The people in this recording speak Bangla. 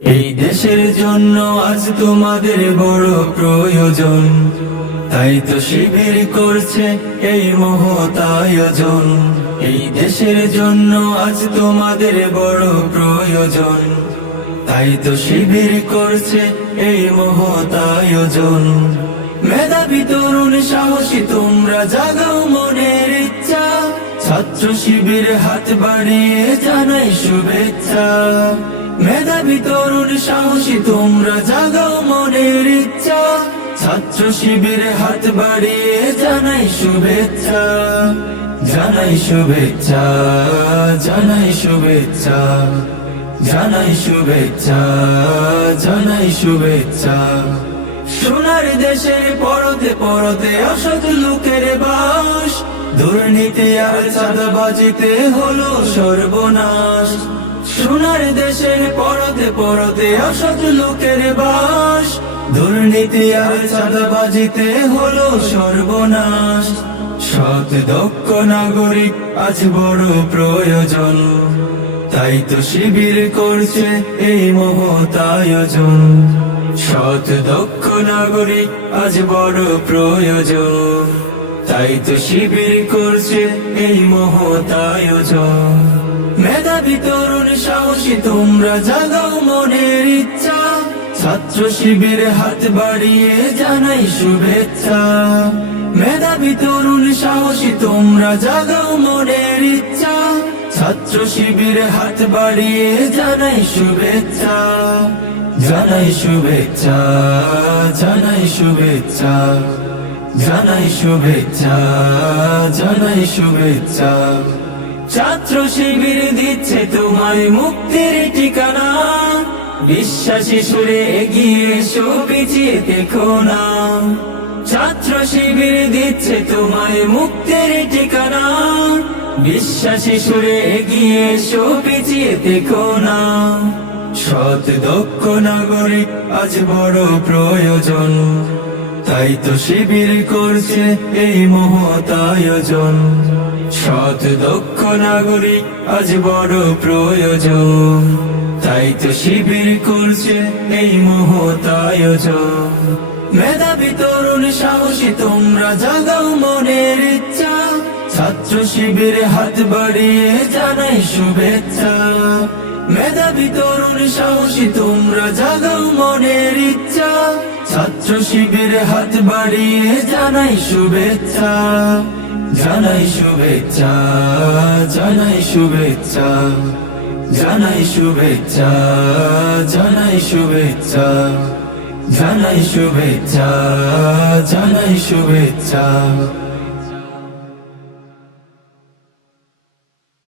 এই দেশের জন্য আজ তোমাদের বড় প্রয়োজন, তাই তো শিবির করছে এই মহৎ আয়োজন। এই দেশের জন্য আজ তোমাদের বড় প্রয়োজন, তাই তো শিবির করছে এই মহৎ আয়োজন। মেধাবী তরুণ সাহসী তোমরা জাগাও মনের ইচ্ছা, ছাত্র শিবির হাত বাড়িয়ে জানাই শুভেচ্ছা। মেধাবী তরুণ সাহসী তোমরা জাগাও মনের ইচ্ছা, ছাত্র শিবির হাত বাড়িয়ে জানাই শুভেচ্ছা। জানাই শুভেচ্ছা, জানাই শুভেচ্ছা, জানাই শুভেচ্ছা, জানাই শুভেচ্ছা। সোনার দেশের পরতে পরতে অসৎ লোকের বাস, দুর্নীতি আর চাঁদাবাজিতে হলো সর্বনাশ। সোনার দেশের পরতে পরতে অসৎ লোকের বাস, দুর্নীতি আর চাঁদাবাজিতে হলো সর্বনাশ। সৎ দক্ষ নাগরিক আজ বড় প্রয়োজন, তাই তো শিবির করছে এই মহৎ আয়োজন। সৎ দক্ষ নাগরিক আজ বড় প্রয়োজন, তাই তো শিবির করছে এই মহৎ আয়োজন। মেধাবী তরুণ সাহসী তোমরা জাগাও মনের ইচ্ছা, ছাত্র শিবির হাত বাড়িয়ে জানাই শুভেচ্ছা। মেধাবী তরুণ সাহসী তোমরা জাগাও মনের ইচ্ছা, ছাত্র শিবির হাত বাড়িয়ে জানাই শুভেচ্ছা। জানাই শুভেচ্ছা, জানাই শুভেচ্ছা, জানাই শুভেচ্ছা, জানাই শুভেচ্ছা। ছাত্র শিবির দিচ্ছে তোমায় মুক্তির ঠিকানা, বিশ্বাসী সুরে এগিয়ে এসো পিছিয়ে দেখো না। ছাত্র শিবির দিচ্ছে তোমায় মুক্তির ঠিকানা, বিশ্বাসী সুরে এগিয়ে এসো পিছিয়ে দেখো না। সৎ দক্ষ নাগরিক আজ বড় প্রয়োজন, তাই তো শিবির করছে এই মহৎ আয়োজন। সৎ দক্ষ নাগরিক আজ বড় প্রয়োজন, তাই তো শিবির করছে এই মহৎ আয়োজন। মেধাবী তরুণ সাহসী তোমরা জাগাও মনের ইচ্ছা, ছাত্র শিবির হাত বাড়িয়ে জানাই শুভেচ্ছা। মেধাবী তরুণ সাহসী তোমরা জাগাও মনের ইচ্ছা, ছাত্র শিবির হাত বাড়িয়ে জানাই শুভেচ্ছা। জানাই শুভেচ্ছা, জানাই শুভেচ্ছা, জানাই শুভেচ্ছা, জানাই শুভেচ্ছা, জানাই শুভেচ্ছা, জানাই শুভেচ্ছা।